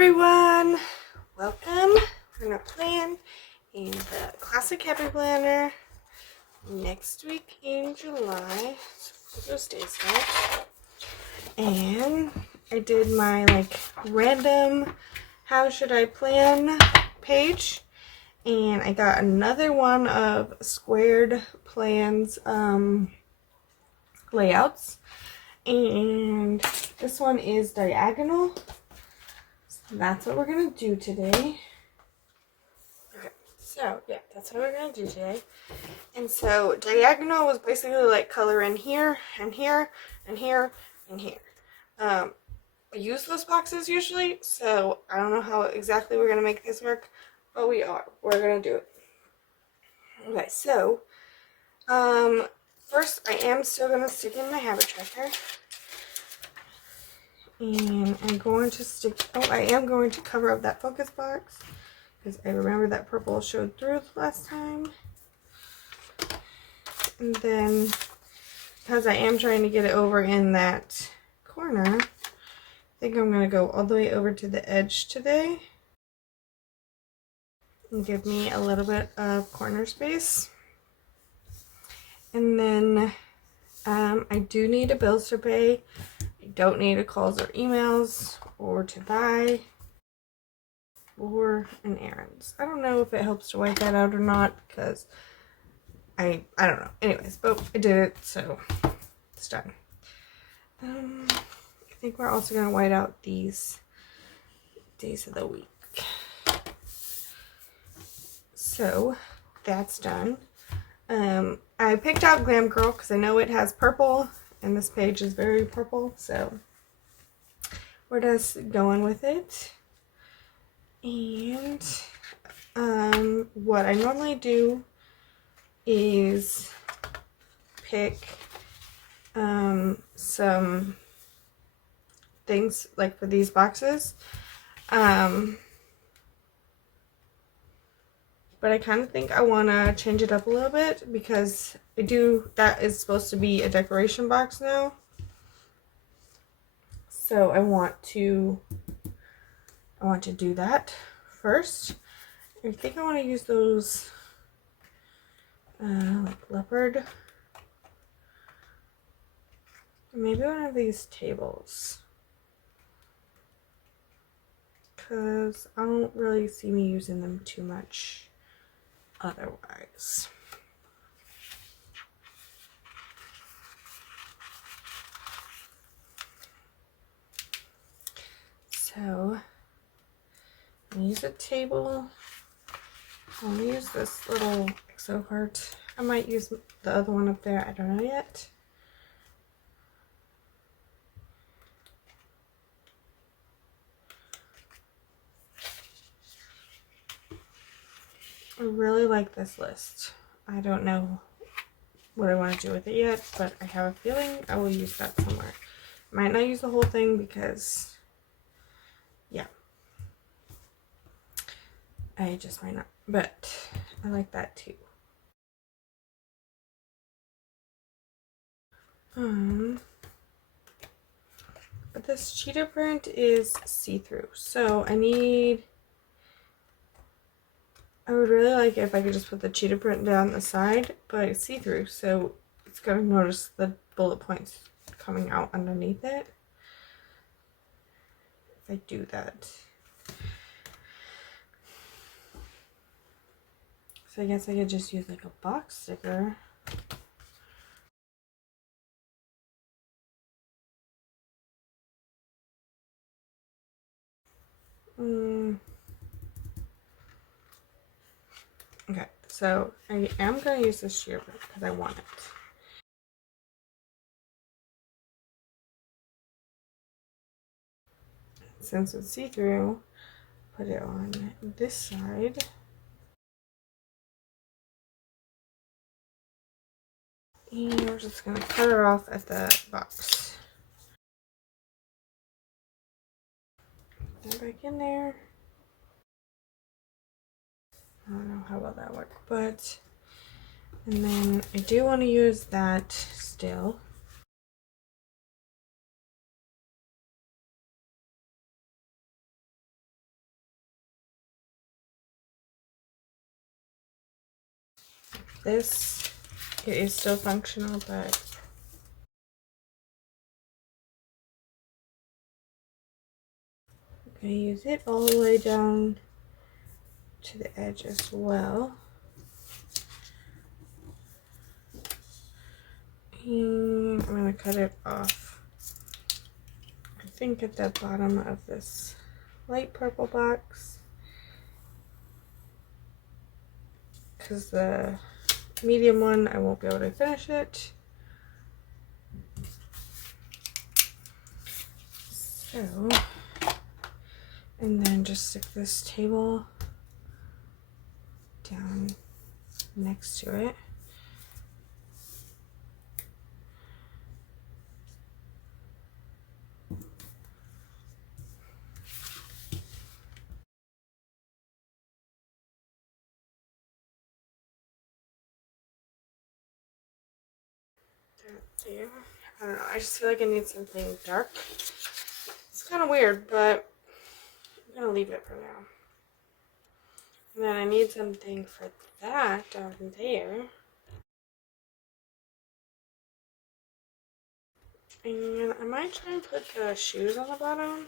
everyone! Welcome. We're gonna plan in the classic happy planner next week in July. So those days out. And I did my random how should I plan page, and I got another one of Squaird Plans layouts, and this one is diagonal. That's what we're going to do today. Okay, so yeah, that's what we're going to do today. And so diagonal was basically like color in here and here and here and here. I use those boxes usually, so I don't know how exactly we're going to make this work, but we're going to do it. Okay, so first I am still going to stick in my habit tracker. And I'm going to I am going to cover up that focus box because I remember that purple showed through last time. And then, because I am trying to get it over in that corner, I think I'm going to go all the way over to the edge today and give me a little bit of corner space. And then I do need a bills to pay. Don't need a calls or emails or to buy or an errands. I don't know if it helps to white that out or not because I don't know. Anyways, but I did it, so it's done. I think we're also gonna white out these days of the week. So that's done. I picked out Glam Girl because I know it has purple. And this page is very purple, so we're just going with it. And what I normally do is pick some things like for these boxes. But I kind of think I want to change it up a little bit because that is supposed to be a decoration box now. So I want to do that first. I think I want to use those like leopard. Maybe one of these tables. Because I don't really see me using them too much otherwise. So I'll use a table. I'll use this little exo cart. I might use the other one up there. I don't know yet. I really like this list. I don't know what I want to do with it yet, but I have a feeling I will use that somewhere. Might not use the whole thing because, yeah, I just might not, but I like that too. But this cheetah print is see-through, so I would really like it if I could just put the cheetah print down the side, but it's see-through, so it's gonna notice the bullet points coming out underneath it. If I do that. So I guess I could just use like a box sticker. Okay, so I am going to use this sheer print because I want it. Since it's see-through, put it on this side. And we're just going to cut it off at the box. Put that back in there. I don't know how well that worked, but, and then I do want to use that still. this. It is still functional, but I'm going to use it all the way down to the edge as well. And I'm going to cut it off, I think at the bottom of this light purple box, because the medium one I won't be able to finish it. So, and then just stick this table down next to it. There. I don't know, I just feel like I need something dark. It's kind of weird, but I'm gonna leave it for now. And then I need something for that down there. And I might try and put the shoes on the bottom.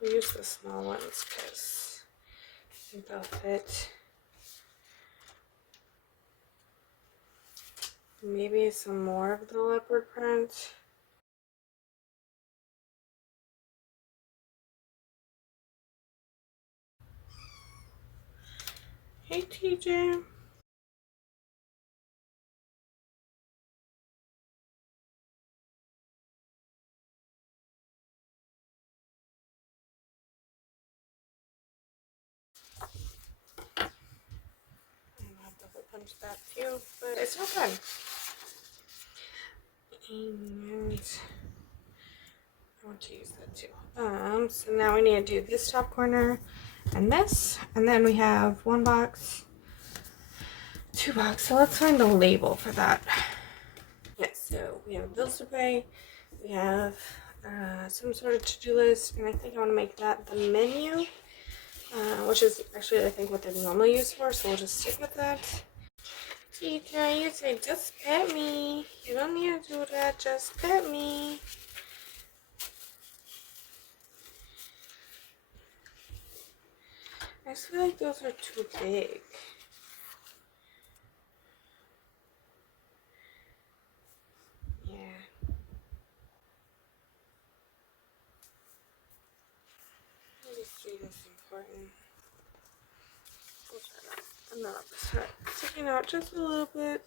We'll use the small ones because I think they'll fit. Maybe some more of the leopard print. Hey TJ. I'll double punch that too, but it's not bad. And I want to use that too. So now we need to do this top corner and this, and then we have one box, two boxes. So let's find the label for that. Yes, so we have bills to pay, we have some sort of to-do list, and I think I want to make that the menu, which is actually I think what they're normally used for, so we'll just stick with that. Teacher, you say just pet me. You don't need to do that, just pet me. I just feel like those are too big. Yeah. Maybe street is important. I'm not sticking out just a little bit.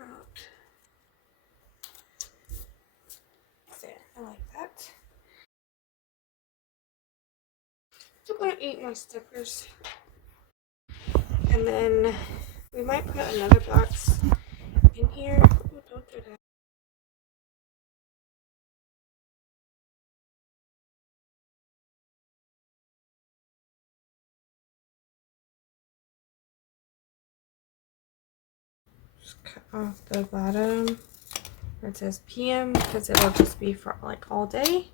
Out. There, I like that. I'm gonna eat my stickers. And then we might put another box in here. Ooh, don't do that. Just cut off the bottom where it says PM because it'll just be for like all day.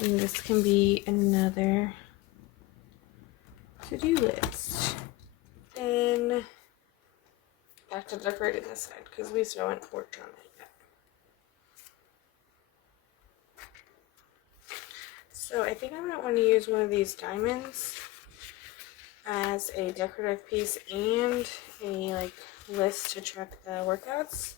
And this can be another to-do list. Then back to decorating this side because we still haven't worked on it yet. So I think I might want to use one of these diamonds as a decorative piece and a like list to track the workouts.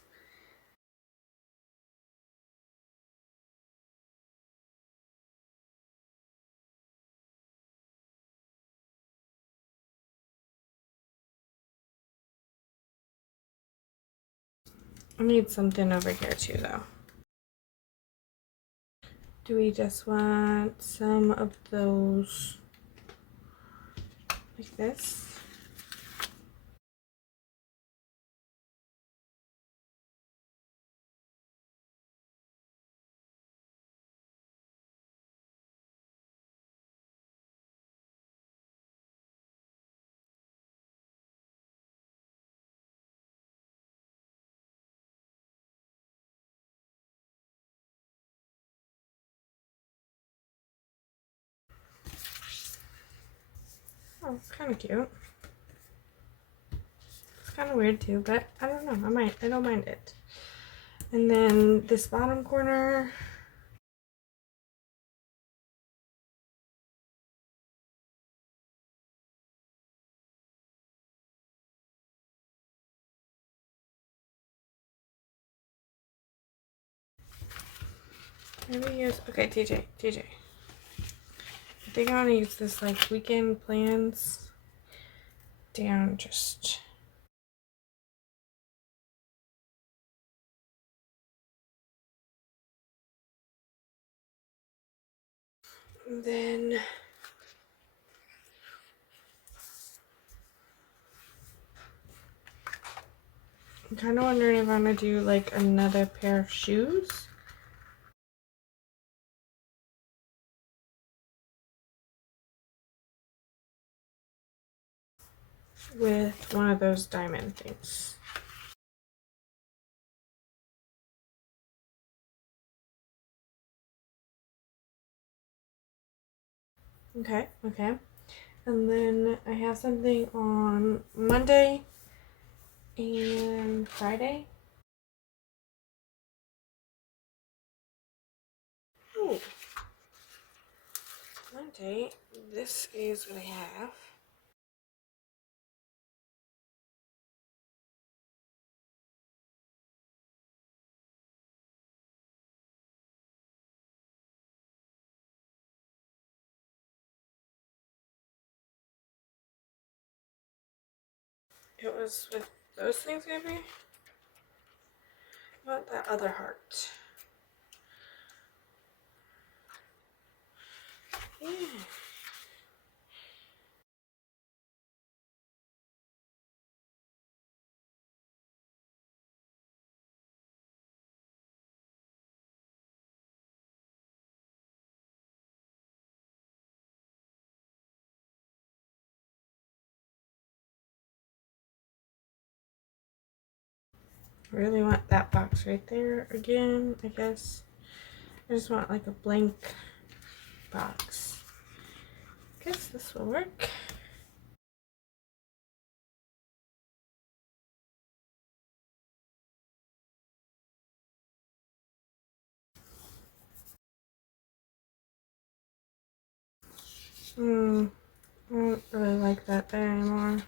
I need something over here too though. Do we just want some of those like this? Oh, it's kind of cute. kind of weird too, but I don't know. I don't mind it. And then this bottom corner. Maybe use, okay, TJ. I think I want to use this like weekend plans down just. And then I'm kind of wondering if I'm going to do like another pair of shoes. With one of those diamond things. Okay. And then I have something on Monday and Friday. Ooh. Monday, this is what I have. It was with those things, maybe? What that other heart? Yeah. I really want that box right there again, I guess. I just want like a blank box. I guess this will work. I don't really like that there anymore.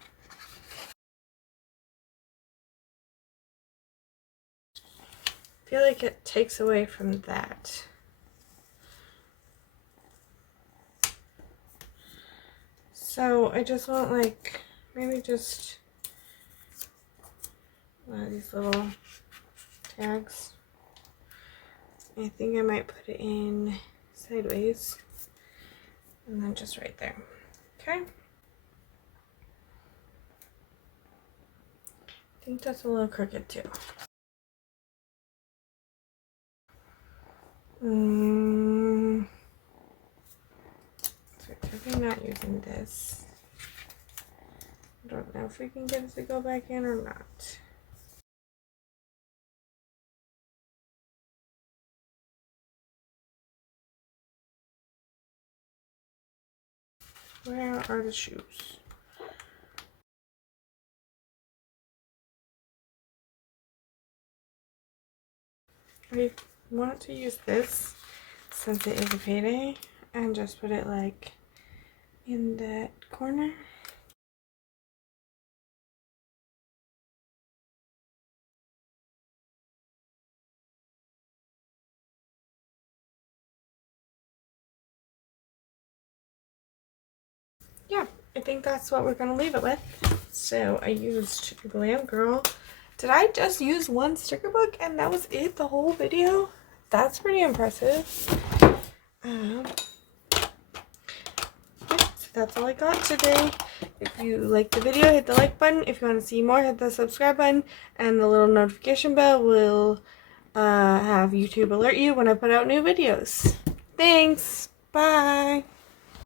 I feel like it takes away from that. So I just want like maybe just one of these little tags. I think I might put it in sideways and then just right there. Okay. I think that's a little crooked too. So definitely not using this. I don't know if we can get it to go back in or not. Where are the shoes? I want to use this since it is a payday and just put it like in that corner. Yeah, I think that's what we're gonna leave it with. So I used Glam Girl. Did I just use one sticker book and that was it the whole video? That's pretty impressive. So that's all I got today. If you liked the video, hit the like button. If you want to see more, hit the subscribe button, and the little notification bell will have YouTube alert you when I put out new videos. Thanks. Bye.